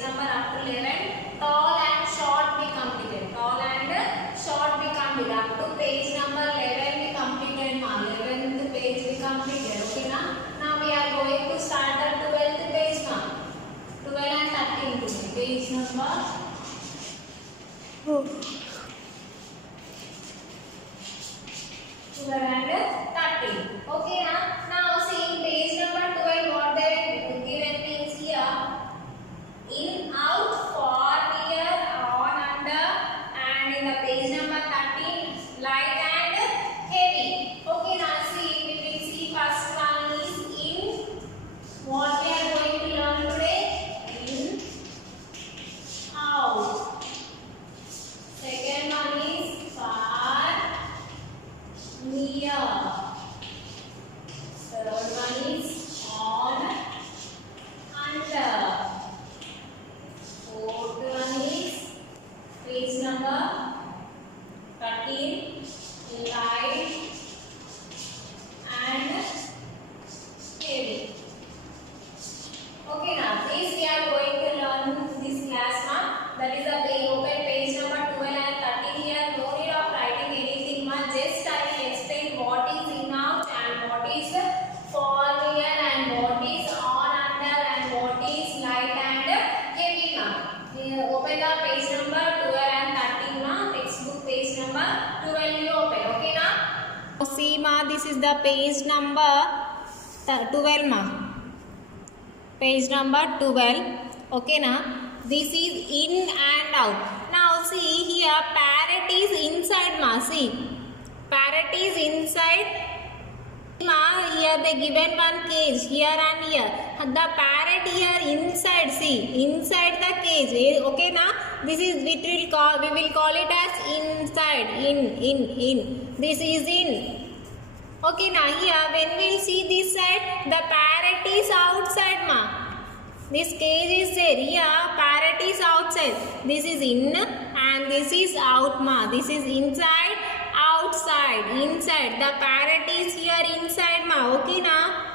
number up to 11. Tall and short we completed. Tall and short we completed. Up to page number 11 we completed. 11th page we completed. Okay na? Now we are going to start the 12th page now. 12 and 13 today. Page number. 12 and 13. Okay na? Now see in page number 12 what they given means here. In, out, for, near, on, under, and in the page number 13 light and heavy. Okay now see we will see first one is in. What we are going to learn today? In, out. Second one is far, near. Third one is on, under. Fourth one is page number 13 light and heavy. Okay now this we are going to learn this class now. That is the open page number 12 and 13 here. No need of writing anything much. Just I will explain what is in, out and what is for, near and what is on, under and what is light and heavy now. Open the page number 12 and 13 now. Textbook page number 12 you open. Okay now. See ma, this is the page number 12 ma. Page number 12. Okay now. This is in and out. Now see here parrot is inside ma. See parrot is inside. Ma, here they given one cage here and here. The parrot here inside. See inside the cage. Okay na? This is we will call it as inside. In. This is in. Okay na? Here when we will see this side, the parrot is outside ma. This cage is there. Here parrot is outside. This is in and this is out ma. This is inside, outside, inside. The parrot is here inside ma. Okay na?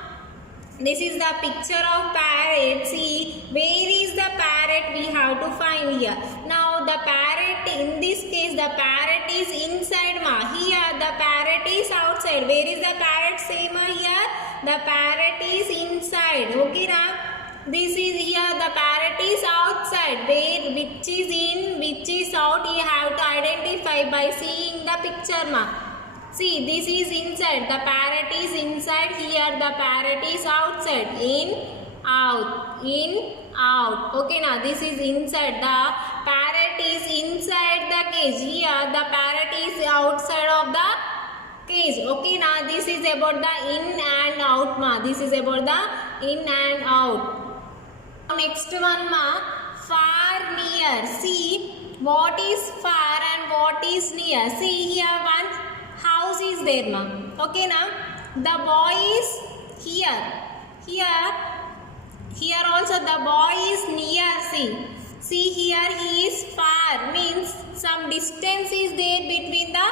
This is the picture of parrot. See where is the parrot we have to find here. Now the parrot in this case the parrot is inside ma. Here the parrot is outside. Where is the parrot? Say ma here. The parrot is inside. Okay na? This is here the parrot is outside. Where which is in, which is out you have to identify by seeing the picture ma. See this is inside. The parrot is inside. Here the parrot is outside. In, out. In, out. Okay now this is inside. The parrot is inside the cage. Here the parrot is outside of the cage. Okay now this is about the in and out ma. This is about the in and out. Next one ma, far, near. See what is far and what is near. See here one house is there ma. Okay na? The boy is here. Here also the boy is near. See here he is far. Means some distance is there between the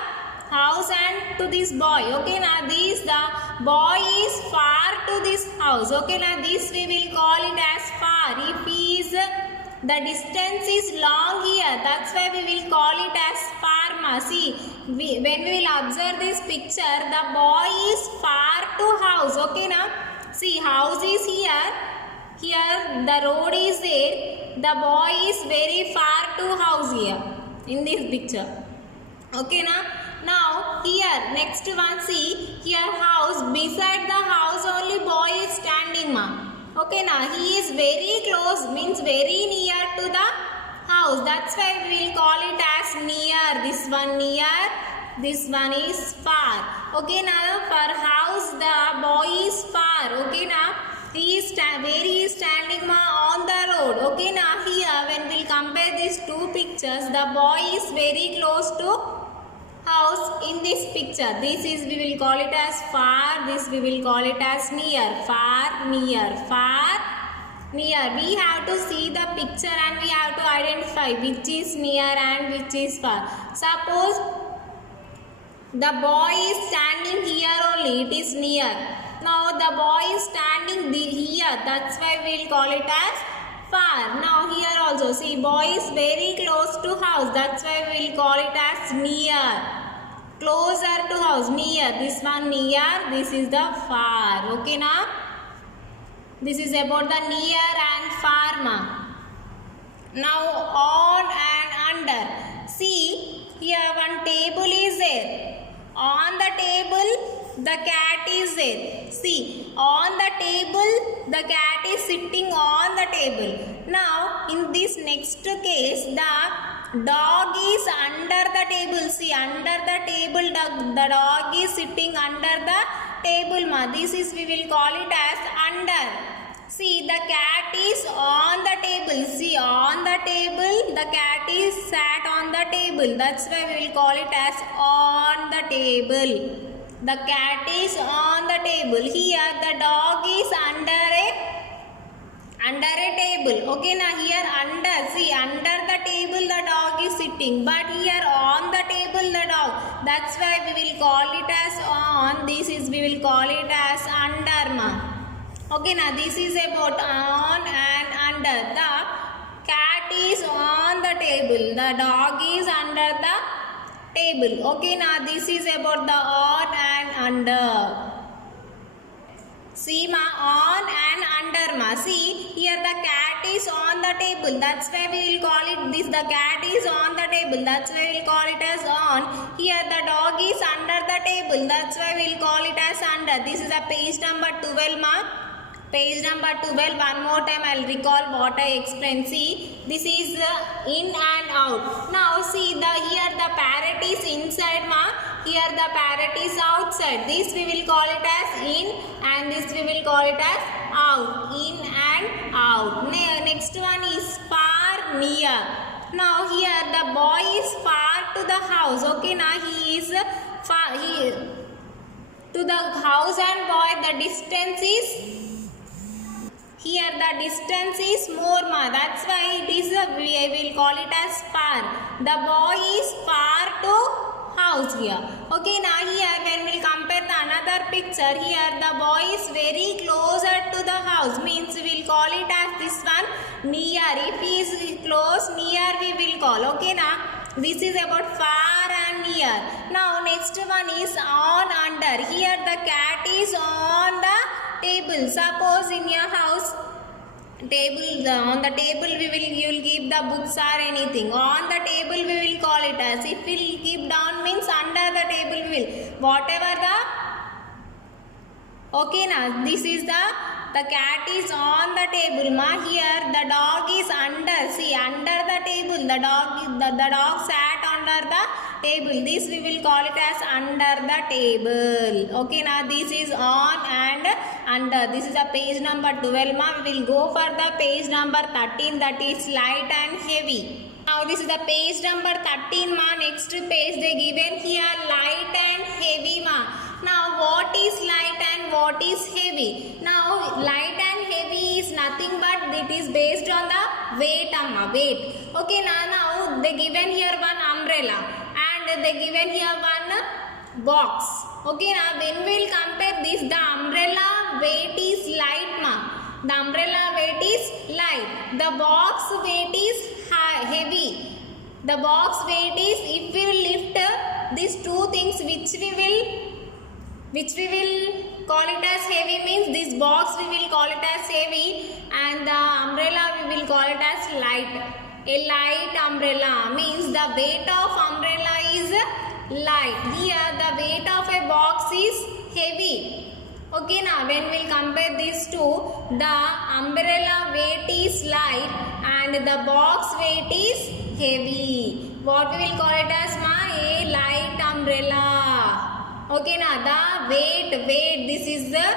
house and to this boy. Okay na? This the boy is far to this house. Okay na? This we will call it as far. If he is the distance is long here, that's why we will call it as far ma. See when we will observe this picture, the boy is far to house. Okay na? See house is here the road is there. The boy is very far to house here in this picture. Okay na? Now here next one, see here house, beside the house only boy is standing ma. Okay na? He is very close, means very near to the house. That's why we will call it as near. This one near, this one is far. Okay na? For house the boy is far. Okay na? He is standing ma on the road. Okay na? Here when we will compare these two pictures, the boy is very close to house in this picture. This is we will call it as far. This we will call it as near. Far, near, far, near. We have to see the picture and we have to identify which is near and which is far. Suppose the boy is standing here only, it is near. Now the boy is standing here. That's why we will call it as far. Now here also see boy is very close to house. That's why we will call it as near. Closer to house, near. This one near. This is the far. Okay now. This is about the near and far now. Now on and under. See here one table is there. On the table the cat is there. See, on the table the cat is sitting on the table. Now in this next case the dog is under the table. See, under the table the dog is sitting under the table ma. This is we will call it as under. See, the cat is on the table. See, on the table the cat is sat on the table. That's why we will call it as on the table. The cat is on the table. Here the dog is under a table. Okay, now here under. See, under the table the dog is sitting. But here on the table the dog. That's why we will call it as on. This is we will call it as under ma. Okay, now this is about on and under. The cat is on the table. The dog is under the table. Okay, now this is about the on and under. See ma, on and under ma. See, here the cat is on the table. That's why we will call it this. The cat is on the table. That's why we will call it as on. Here the dog is under the table. That's why we will call it as under. This is a page number 12 ma. Page number 12, one more time I will recall what I explained. See, this is in and out. Now see, here the parrot is inside ma. Here the parrot is outside. This we will call it as in and this we will call it as out. In and out. Next one is far, near. Now here the boy is far to the house. Okay, now he is far. To the house and boy the distance is. Here the distance is more ma. That's why it is we will call it as far. The boy is far to house here. Okay, now here when we will compare the another picture, here the boy is very closer to the house. Means we will call it as this one near. If he is close, near we will call. Okay, now this is about far and near. Now next one is on under. Here the cat is on the table. Suppose in your house table, on the table you will keep the books or anything. On the table we will call it as. If we will keep down means under the table we will. Whatever the. Okay now this is the cat is on the table ma. Here the dog is under. See, under the table the dog sat under the table. This we will call it as under the table. Okay, now this is on and under. This is a page number 12 ma. We will go for the page number 13, that is light and heavy. Now this is the page number 13 ma. Next page they given here light and heavy ma. Now what is light and what is heavy? Now light and heavy is nothing but it is based on the weight amma, weight. Okay, now they given here one umbrella and they given here one box. Okay, now when we will compare this, the umbrella weight is light ma. The umbrella weight is light. The box weight is heavy. The box weight is, if we will lift these two things which we will call it as heavy, means this box we will call it as heavy and the umbrella we will call it as light. A light umbrella means the weight of umbrella is light. Here the weight of a box is heavy. Okay, now when we will compare these two, the umbrella weight is light and the box weight is heavy. What we will call it as ma? A light umbrella. Okay, now the weight, this is the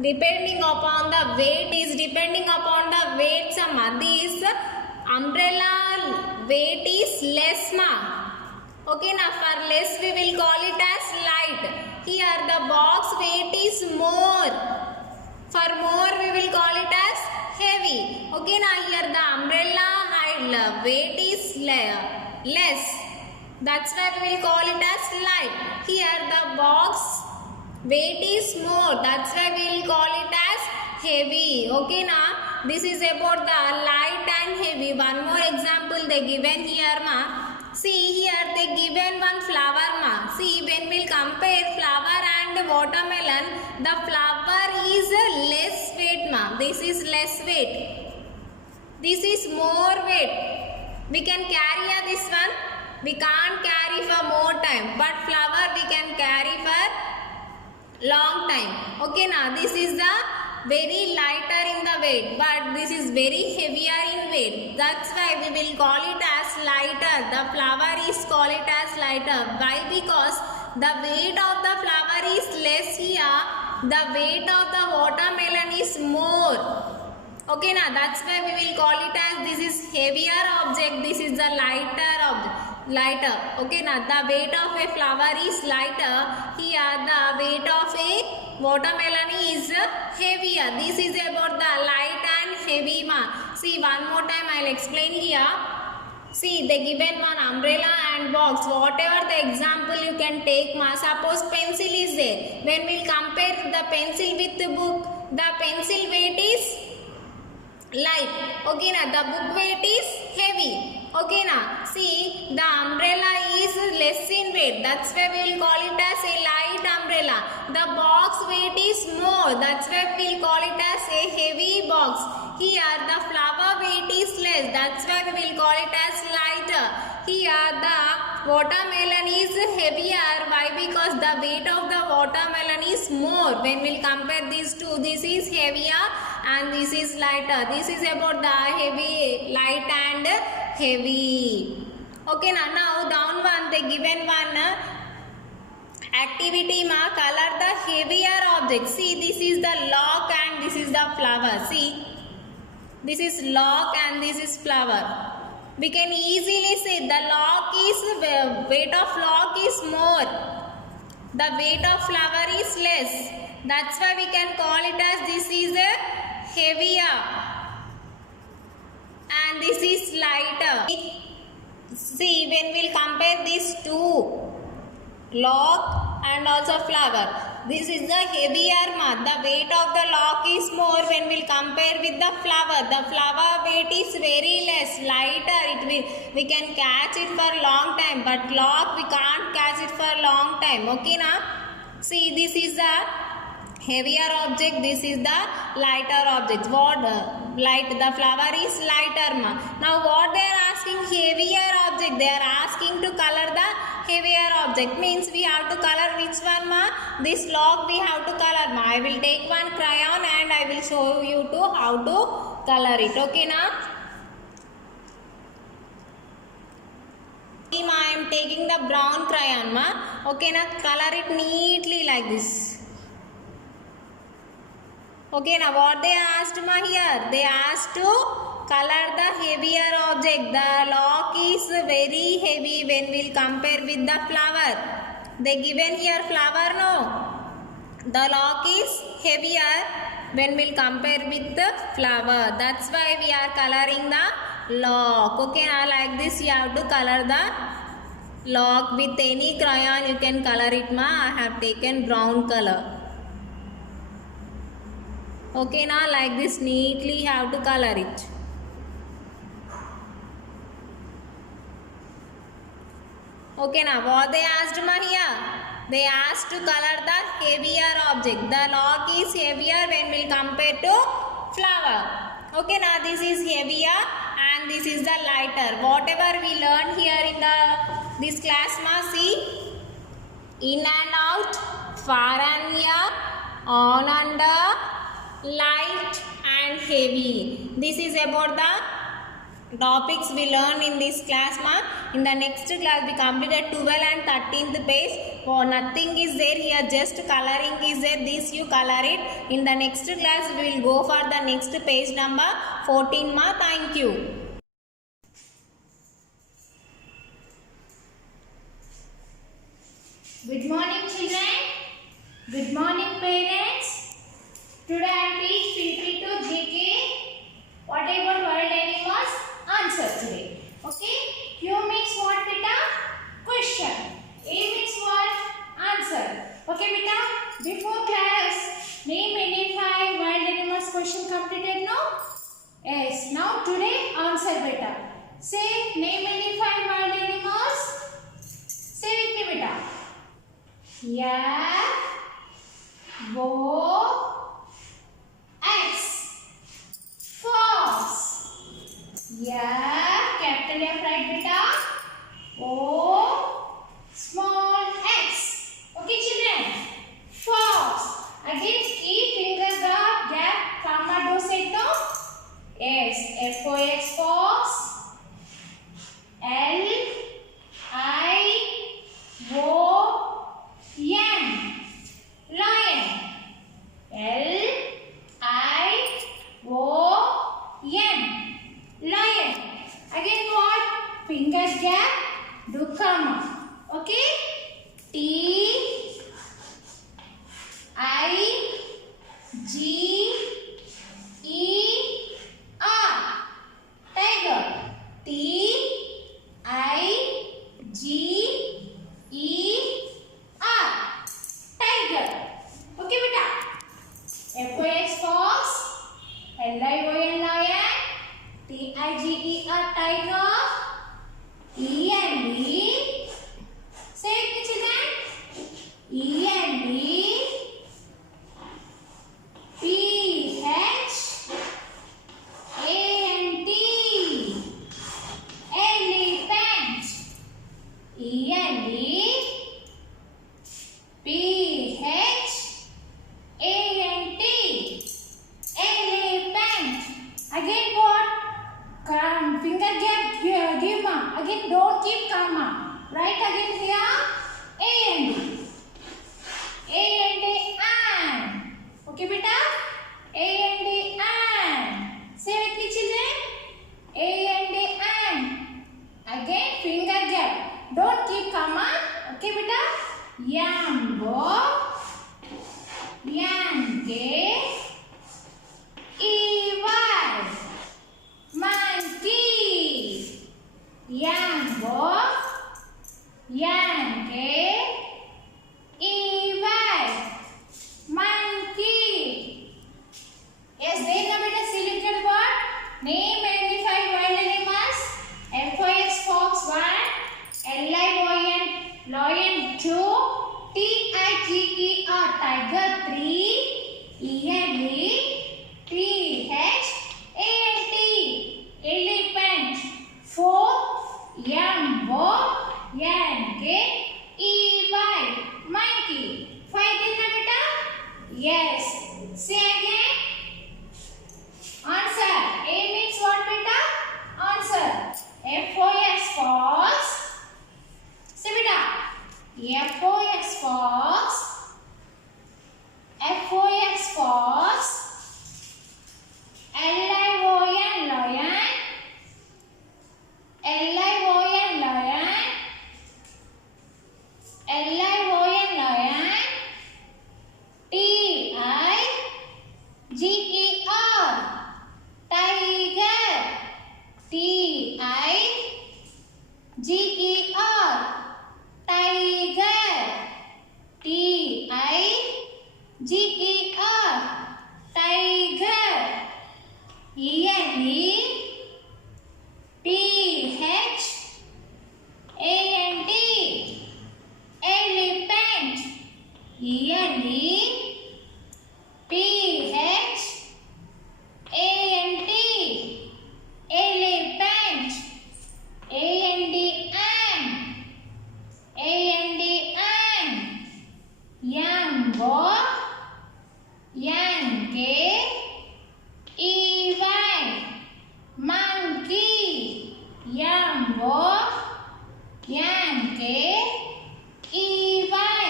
depending upon the weight is depending upon the weight sama. This umbrella weight is less ma. Okay, now for less we will call it as light. Here the box weight is more. For more we will call it as heavy. Okay, now here the umbrella weight is less. That's why we will call it as light. Here the box weight is more. That's why we will call it as heavy. Okay, now This is about the light and heavy. One more example they given here ma. See here they given one flower ma. See when we compare flower and watermelon, the flower is less weight ma. This is less weight. This is more weight. We can carry this one. We can't carry for more time. But flower we can carry for long time. Okay now this is the very lighter in the weight, but this is very heavier in weight. That's why we will call it as lighter. The flower is call it as lighter. Why? Because the weight of the flower is less here. The weight of the watermelon is more. Okay now that's why we will call it as this is heavier object. This is the lighter object. Lighter. Okay now the weight of a flower is lighter. Here the weight of a watermelon is heavier. This is about the light and heavy ma. See one more time I will explain here. See they given one umbrella and box. Whatever the example you can take ma. Suppose pencil is there. When we will compare the pencil with the book, the pencil weight is light. Okay now the book weight is heavy. Okay now see the umbrella is less in weight. That's why we will call it as a light umbrella. The box weight is more. That's why we will call it as a heavy box. Here the flower weight is less. That's why we will call it as lighter. Here the watermelon is heavier. Why? Because the weight of the watermelon is more. When we will compare these two, this is heavier and this is lighter. This is about the heavy, light and heavy. Okay now down one they given one activity ma. Color the heavier object. See this is the lock and this is the flower. See this is lock and this is flower. We can easily say the lock is weight of lock is more. The weight of flower is less. That's why we can call it as this is a heavier and this is lighter. See when we will compare these two, lock and also flower, this is the heavier ma. The weight of the lock is more when we will compare with the flower. The flower weight is very less, lighter. We can catch it for long time, but lock we can't catch it for long time. Okay now see this is the heavier object, this is the lighter object. What light? The flower is lighter ma. Now what they are asking? Heavier object. They are asking to color the heavier object. Means we have to color which one ma? This lock we have to color ma. I will take one crayon and I will show you to how to color it. Okay na? See ma, I am taking the brown crayon ma. Okay na? Color it neatly like this. Okay now what they asked ma here? They asked to color the heavier object. The lock is very heavy when we will compare with the flower. They given here flower no. The lock is heavier when we will compare with the flower. That's why we are coloring the lock. Okay now like this you have to color the lock with any crayon. You can color it ma. I have taken brown color. Okay now like this neatly you have to color it. Okay now what they asked ma here? They asked to color the heavier object. The lock is heavier when we compare to flower. Okay now this is heavier and this is the lighter. Whatever we learned here in this class ma, see in and out, far and near, on under, light and heavy. This is about the topics we learned in this class ma. In the next class we completed 12 and 13th page. Oh, nothing is there here, just coloring is there. This you color it. In the next class we will go for the next page number 14 ma. Thank you. Good morning children. Good morning parents. Today I am teaching to GK. What about world animals? Answer today. Okay. Q means what beta? Question. A means what? Answer. Okay beta. Before class, name any 5 wild animals question completed no? Yes. Now today answer beta. Say name any 5 wild animals. Say with me beta. Yak, goat, X, fox. Yak, capital F right beta. O, small x. Okay children. Fox. Again keep fingers up, gap, comma do say no. Yes, F-O-X fox. L, I, O, N. Lion. L, I, O, N. Lion. Again what? Fingers gap. Do comma. Okay? T, I, G, E, R. Tiger. T, I, G, E, R. Tiger. Okay, beta. F-O-X fox. L-I-O-N lion. T-I-G-E-R tiger. E-N-D. Say it children. E-N-D. P-H. A-N-T. Elephant. E-N-D. P-H. A-N-T. Elephant. Again what? Finger gap give ma. Again don't keep comma. Right again here. A-N-D. A-N-D and. Okay beta? A-N-D and. Say with me children. A-N-D and. Again finger gap. Don't keep comma. Okay beta? Yambo. Yankee. E-Y. Monkey. Yambo. Yankee. E-Y. Monkey. Yes, there are better selected word. Name any 5 wild animals. F-O-X fox 1. L-I-O-N lion 2. T-I-G-E-R tiger 3. E-N-E. P-H. A-N-T. Elephant 4. Yambo. Yankee. E-Y. Monkey. 5 dinner beta? Yes. Say again. Answer. A means what beta? Answer. F-O-X fox. Say beta. F-O-X fox. F-O-X fox. L-I-O-N lion. L-I-O-N lion. L-I-O-N lion. T-I-G-E-R tiger. T-I-G-E-R tiger. T-I-G-E-R tiger. E-N-E. P-H. A-N-T. Elephant. E-N-E. P-H. A-N-T. Elephant. A-N-D and. A-N-D and. Yambo. Yankee. E-Y. Monkey. Yambo. Yankee. E-Y.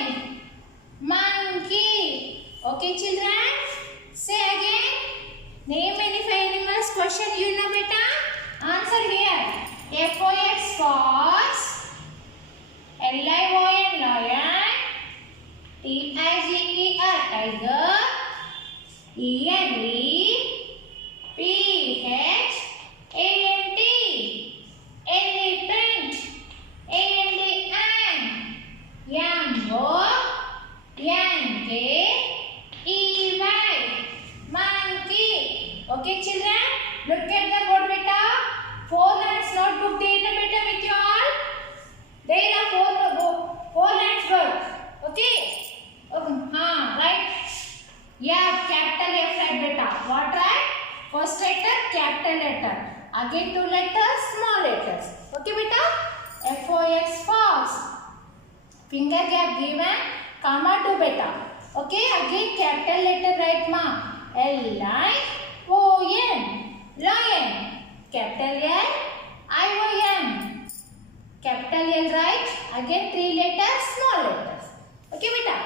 Monkey. Okay children? Say again. Name any 5 animals. Question you know beta? Answer here. F-O-X fox. L-I-O-N lion. T-I-G-E-R tiger. E-N-E. P-H. A-N-T. Elephant. A-N-D and. Yambo. Yankee. E-Y. Monkey. Okay children? Look F, capital F, right beta. What right? First letter, capital letter. Again two letters, small letters. Okay beta? F-O-X, fox. Finger gap given, comma to beta. Okay, again capital letter right ma. L-I-O-N, lion. Capital L, I-O-N. Capital L right, again three letters, small letters. Okay beta?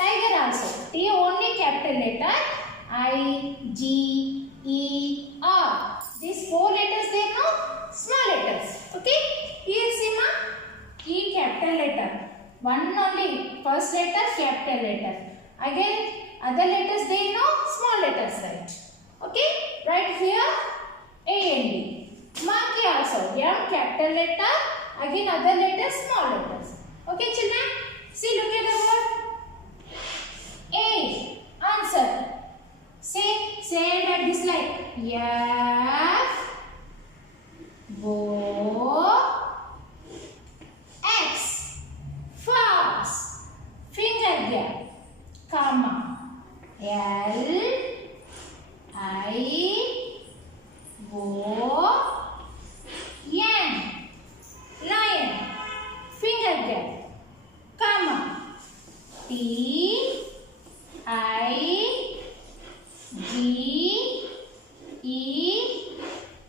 Tiger also. T only capital letter. I, G, E, R. These four letters there no? Small letters. Okay? Here see ma? E capital letter. One only. First letter capital letter. Again other letters there no? Small letters right. Okay? Right here A and D. Monkey also. M capital letter. Again other letters small letters. Okay children? See look at the word. A. Answer. Say like this like F O X fox finger gap comma L I O N lion finger gap comma T I G E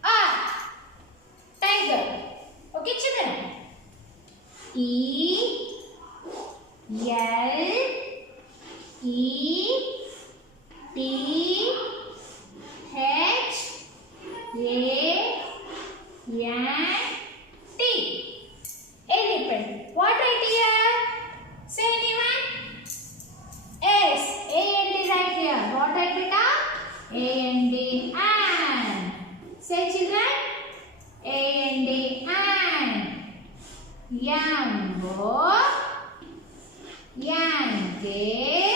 R tiger. Okay children? E L E T H A N T elephant. What right here? Say anyone? S. A and D right here. What right beta? A and D and. Say children. A and D and. Yambo. Yankee.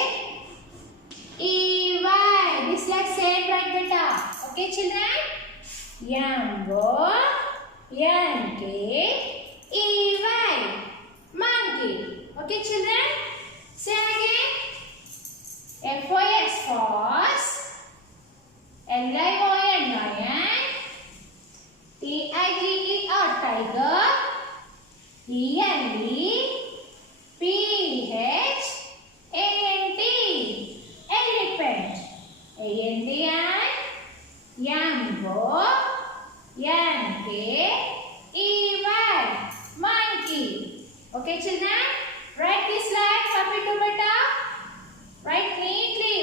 E-Y. This like same right beta. Okay children? Yambo. Yankee. E-Y. Monkey. Okay children? Say again. F-O-X fox, L-I-O-N lion, T-I-G-E-R tiger, E-L-E, P-H-A-N-T elephant, A-N-D and Yambo, Yankee, E-Y monkey. Okay children? Write this like copy to beta. Write neatly.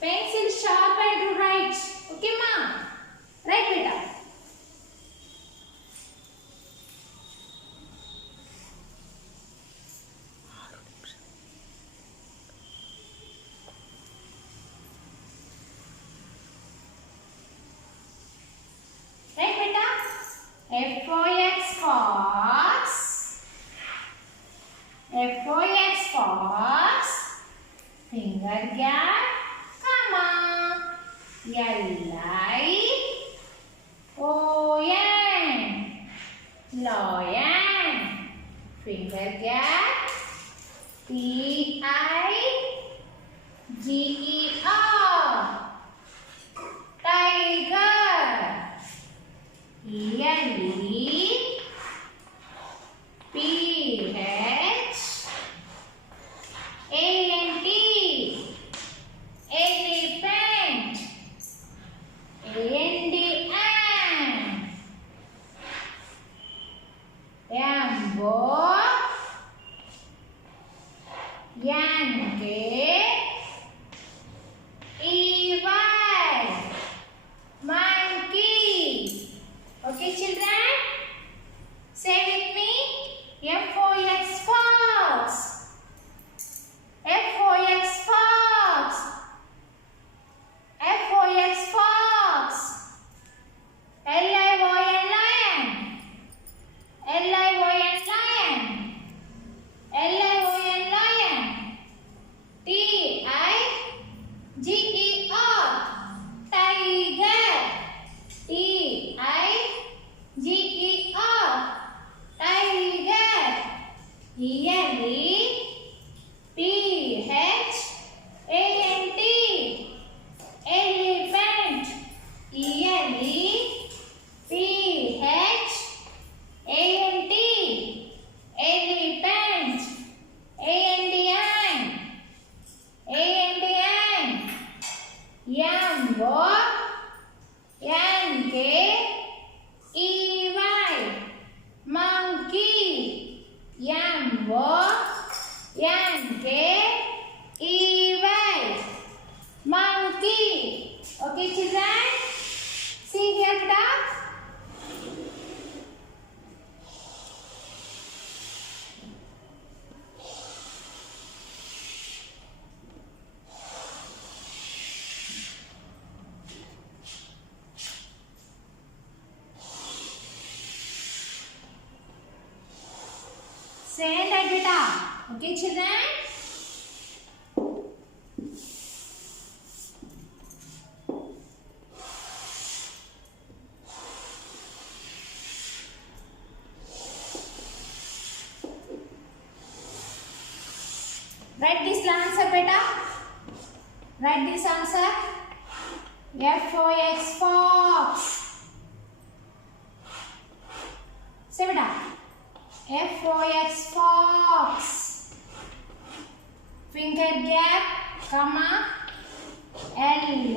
Pencil sharp and write. Okay ma? Write beta. Write beta. F-O-X fox. F-O-X fox. Finger gap, comma, L-I-O-N, lion, finger gap, T-I-G-E-R, tiger, E-L-E, P-H, A-N-T, elephant, A-N-D-N, Yambo, M-O-N-K-E-Y. Monkey. M-O-N-K-E-Y. Monkey. Okay, children. See here, beta. Same right, beta. Okay, children. Write this answer, beta. Write this answer. F-O-X, fox. Say, beta. F-O-X, fox. Finger gap, comma, L-I-O-N.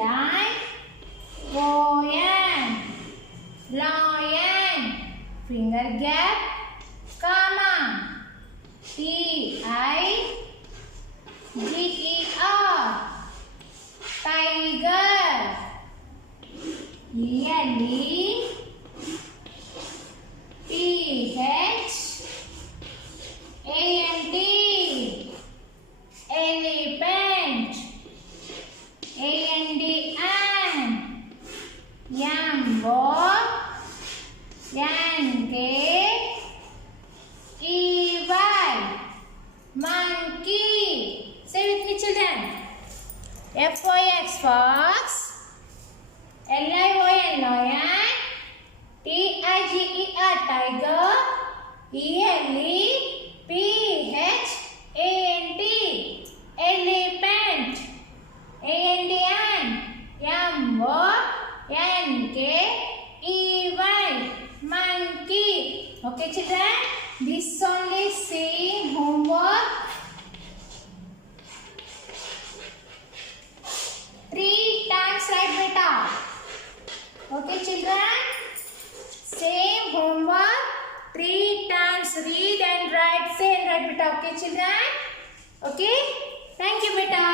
Lion. Finger gap, comma, T-I-G-E-R. Tiger. E-L-E-P-H-A-N-T. Elephant. A-N-D-N. M-O-N-K-E-Y. Monkey. Say with me, children. F-O-X, fox. L-I-O-N, lion. T-I-G-E-R, tiger. E-L-E-P-H-A-N-T, elephant. A-N-D-N, M-O-N-K-E-Y, monkey. Okay, children, this only same homework. 3 times write, beta. Okay, children, same homework. 3 times read and write, say and write, beta. Okay, children. Okay, thank you, beta.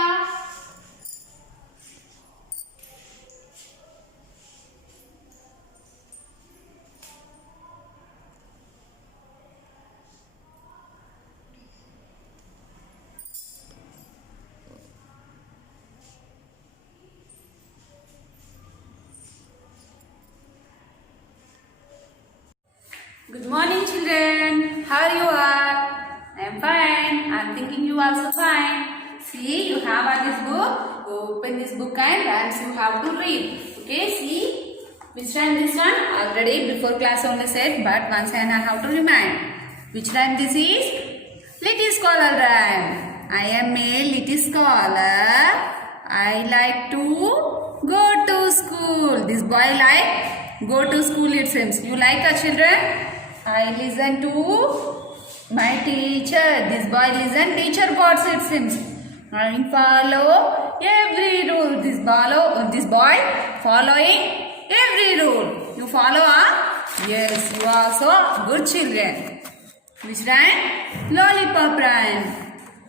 Good morning, children. How are you all? I am fine. I am thinking you also fine. See, you have this book. Open this book and once you have to read. Okay, see. Which rhyme this one? Already before class only said, but once and I have to remind. Which rhyme this is? Little scholar rhyme. I am a little scholar. I like to go to school. This boy like go to school, it seems. You like children? I listen to my teacher. This boy listen teacher words, it seems. I follow every rule. This boy following every rule. You follow, Yes, you are so good children. Which rhyme? Lollipop rhyme.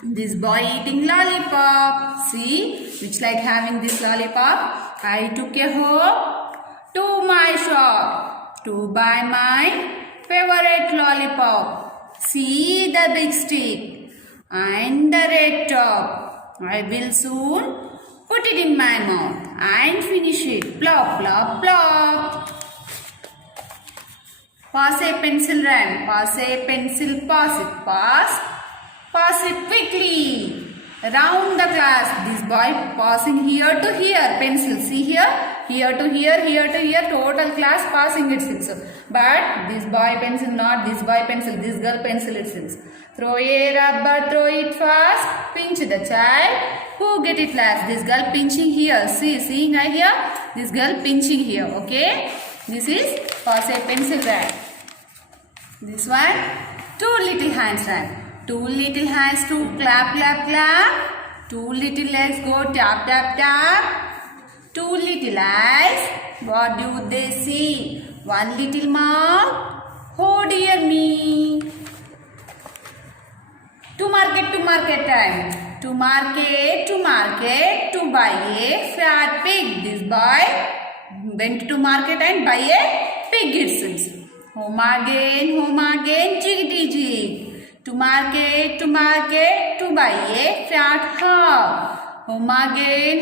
This boy eating lollipop. See, which like having this lollipop? I took a home to my shop to buy my favorite lollipop. See the big stick and the red top. I will soon put it in my mouth and finish it. Plop, plop, plop. Pass a pencil rhyme. Pass a pencil, pass it, pass. Pass it quickly. Around the class. This boy passing here to here. Pencil. See here. Here to here, here to here. Total class passing it seems. But this boy pencil, not this boy pencil. This girl pencil it seems. Throw a rubber, throw it fast. Pinch the child. Who get it last? This girl pinching here. See, seeing right here? This girl pinching here. Okay. This is pass a pencil rhyme. This one, 2 little hands rhyme. 2 little hands to clap, clap, clap. 2 little legs go tap, tap, tap. Two little eyes. What do they see? One little mouth. Oh dear me. To market time. To market to buy a fat pig. This boy went to market and buy a pig, it seems. Home again, jiggity jig. To market to buy a fat hog. Home again,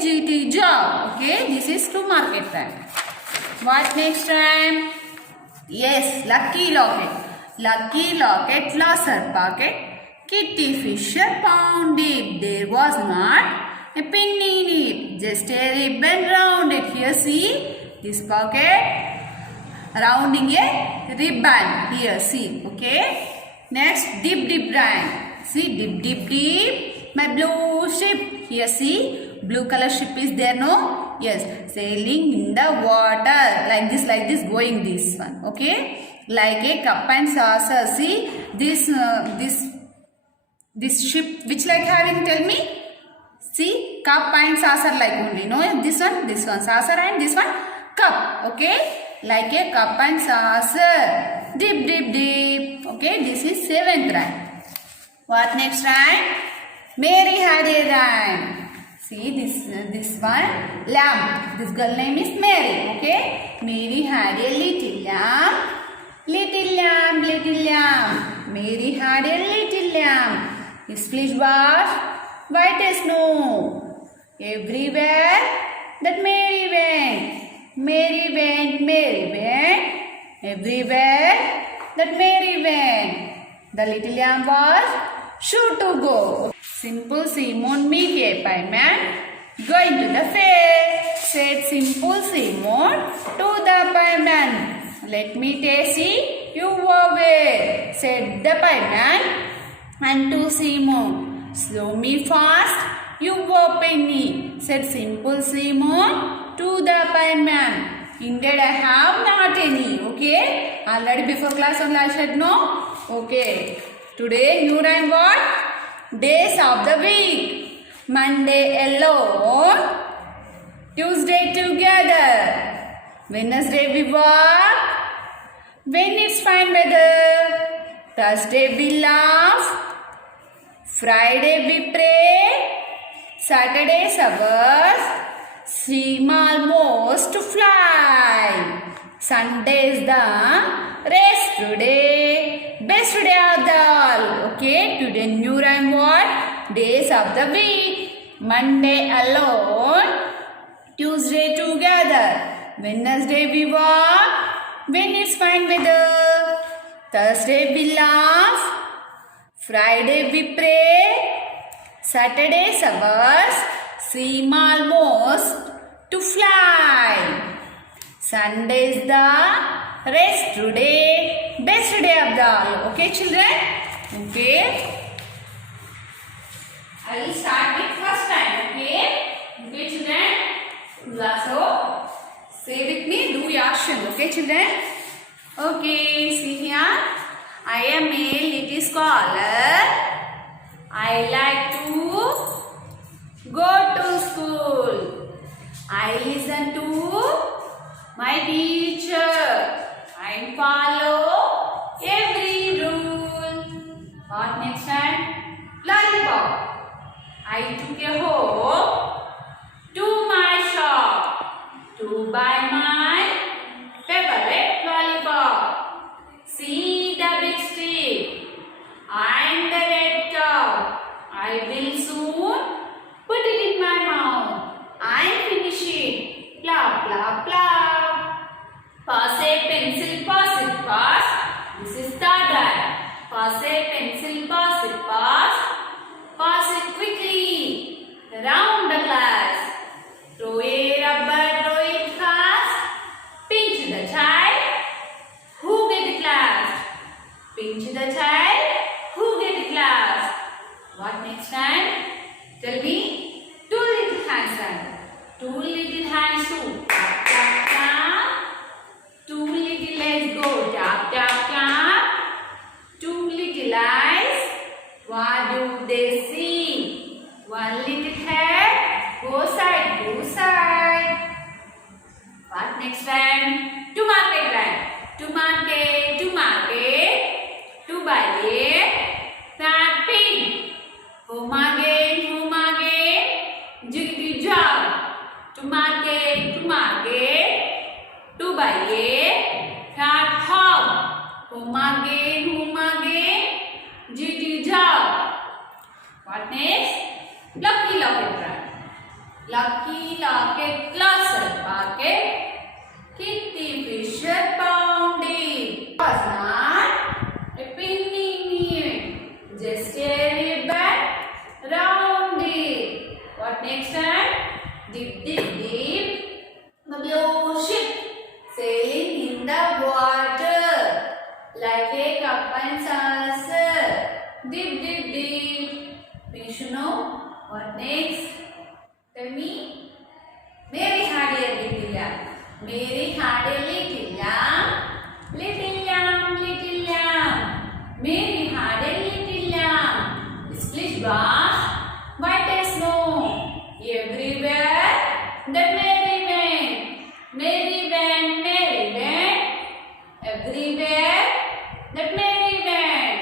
jiggity jog. Okay, this is to market time. What next time? Yes, lucky locket. Lucky locket lost her pocket. Kitty Fisher found it. There was not a penny in it. Just a ribbon round it. Here, see this pocket. Rounding a ribbon. Here, see. Okay. Next, dip rhyme. See, dip. My blue ship. Here, see. Blue color ship is there, no? Yes. Sailing in the water. Like this, going this one. Okay. Like a cup and saucer. See, this ship, which like having, tell me? See, cup and saucer like only. No, this one saucer and this one cup. Okay, like a cup and saucer. Dip. Okay, this is 7th rhyme. What next rhyme? Mary had a rhyme. See this one, lamb. This girl name is Mary. Okay, Mary had a little lamb. Little lamb. Mary had a little lamb. His flesh was white as snow. Everywhere that Mary went. Everywhere that Mary went. The little lamb was sure to go. Simple Simon meet a pieman going to the fair. Said Simple Simon to the pieman, let me taste you away. Said the pieman. And to Simon, slow me fast, you go penny. Said Simple Simon to the pieman, indeed I have not any. Okay, already before class only I said no. Okay, today new rhyme what? Days of the week. Monday alone, Tuesday together, Wednesday we walk when it's fine weather, Thursday we laugh, Friday we pray, Saturday's ours seem almost to fly, Sunday's the rest today, best day of the all. Okay, today new rhyme what? Days of the week. Monday alone, Tuesday together, Wednesday we walk when it's fine weather, Thursday we laugh, Friday we pray, Saturday's ours seem almost to fly, Sunday's the rest today, best day of the all. Okay children? Okay, I will start with first time. Okay children, so say with me, do your action. Okay children? Okay, see here, I am a little scholar. I like to go to school. I listen to my teacher. I follow every rule. What next time? Lollipop. I took a home to my shop to buy my favorite lollipop. See the big stick and the red top. I will soon put it in my mouth and finish it. Plop, plop, plop. Pass a pencil, pass it, pass. This is third rhyme. Pass a pencil, pass it, pass. Pass it quickly around the class. Throw a rubber, throw it fast. Pinch the child, who get it last? Pinch the child, who get it last? What next time? Tell me. Two little hands run. Two little hands do tap tap tap. Two little legs go tap tap tap. Two little eyes, what do they see? One little head, go side, market, to buy a cat hog, home again, GT job. What next? Lucky locket run. Lucky locket closet bucket. Kitty Fisher pounding. Was not a pinning just a ribbon round it. What next time? Dip, the blue ship sailing in the water like a cup and saucer. Dip. We should know what next. Tell me. Mary had a little lamb. Mary had a little lamb. Little lamb. Mary had a little lamb. Splish grass, white as snow. Everywhere that Mary went. Mary went. Everywhere that Mary went.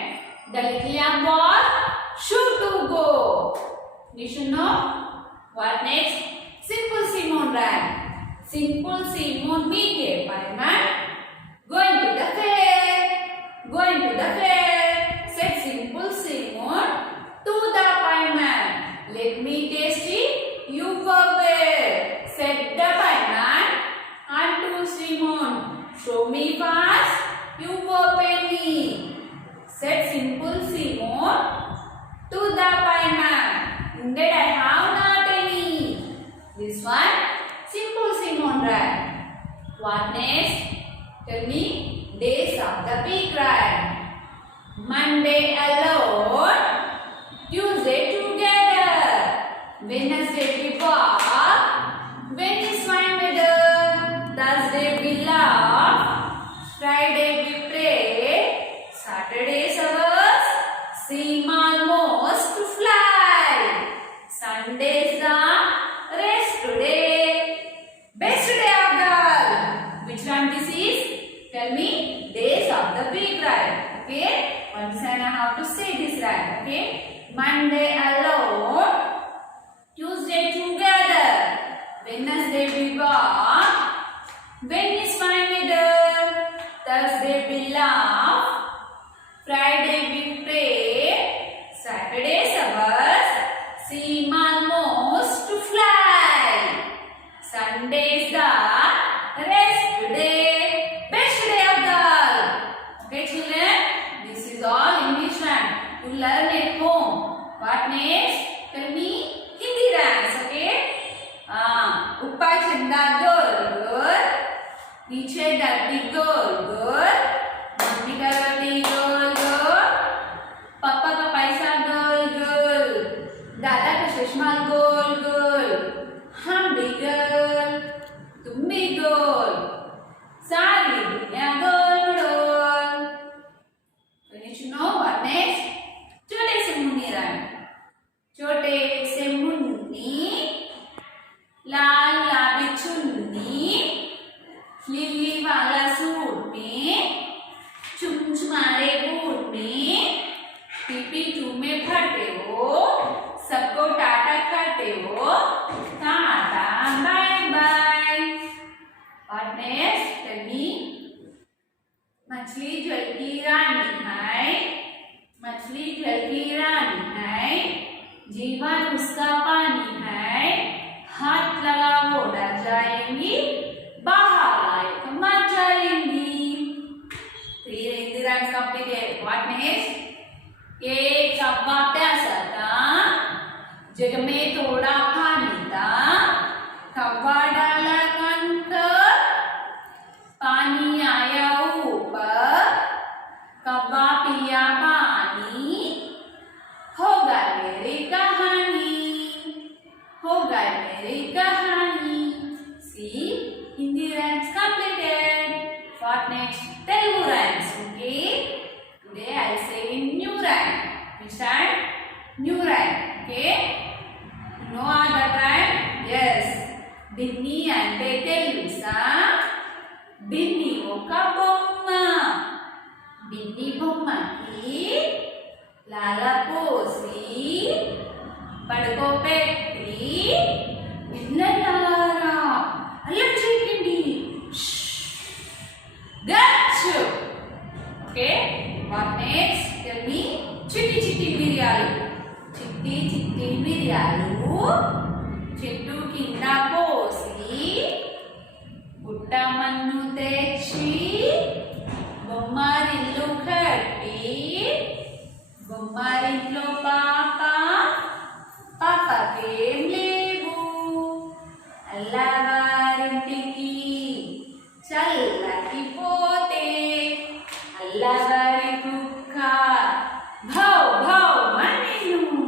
The little lamb was sure to go. You should know. What next? Simple Simon ran. Simple Simon being a fireman. Going to the fair. Said Simple Simon to the fireman. Let me taste it, you forbear. Said the fireman unto Simon. Show me fast, you for penny. Said Simple Simon to the fireman. Indeed I have not any. This one, Simple Simon ran. What next? Tell me. Days of the pig ran. Monday alone, Tuesday together, Wednesday we walk, Wednesday fine weather, Thursday we laugh, Friday we pray, Saturday's ours seem almost to fly, Sunday's the rest today, best day of all. Which one this is? Tell me. Days of the pig ride. Okay. Once I have to say this right. Okay. Monday alone, Tuesday together, Wednesday we walk, Wednesday fine weather, Thursday we laugh, Friday we pray, Saturday's ours seem almost to fly, Sunday's the rest today, best day of the all. Okay children, this is all English one. You learn at home. What next? Tell me Hindi rhymes. Okay? Uppa chanda goal. Niche datti goal. Mummy ka roti goal. Papa ka paisa goal. Dada ka chashma goal. Hum bhi goal. Tum bhi goal. Sari dunya goal. You need to know what next? छोटे से Munni run. छोटे से मुन्नी लाल गुलाबी चुन्नी lily वाला suit में चुमचुमारे boot में PP two में फटे हो सबको टाटा करते हो टाटा बाय बाय. और नेक्स्ट टेल मी. मछली जल की रानी है. मछली जल की रानी है, जीवन उसका पानी है, हाथ लगा वो डर जाएंगी, बाहर आए तो मर जाएंगी. फिर Hindi rhymes completed. What next? एक कब्बा प्यासा था, जग में थोड़ा पानी था, कब्बा डाला कंकर, पानी आया ऊपर, कब्बा पिया पानी, होगा मेरी कहानी. See, Hindi rhymes completed. What next? Telugu rhymes. Okay. Today I'll say in new rhyme. Which rhyme? New rhyme. Okay. You know that rhyme? Yes. Binni ante telusa. Binni oka bomma. Binni bommaki lala posi పడుకోబెట్టి ఇళ్ళలారా అల్లవారింటికి చల్లకి పోతే అల్లవారి కుక్క భౌ భౌ మనిను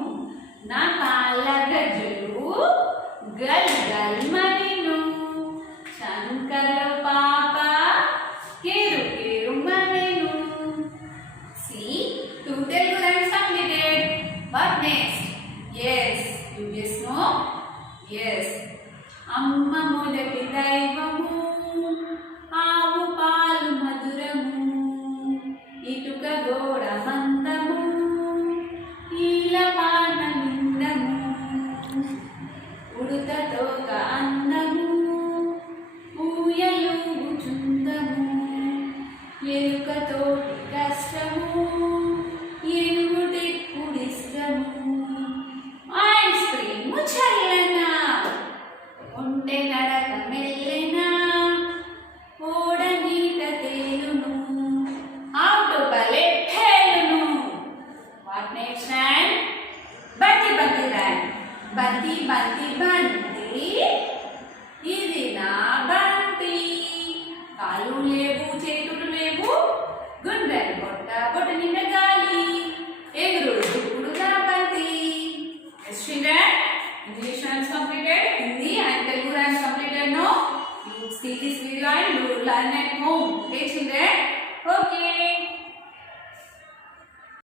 నా కాళ్ళ గజ్జలు గల్ గల్ మనిను శంకర పాప కేరు కేరు మనిను. See, two Telugu lines completed. What next? Yes, you just know? Yes. అమ్మ మొదటి దైవము ఆవు పాలు మధురము ఇటుక గోడ మందము ఈల పాట నిందము ఉడుత తోక అందము ఊయలు చుందము ఎరుకతో కష్టము ఎరుగుటి కుడిష్టము ఐస్ క్రీము చల్లనా ఉంటే నడక మెల్లెనా ఓడ నీట తేలును ఆవుటు బలే పేలును. What next rhyme? బంతి బంతి రైమ్. బంతి బంతి బంతి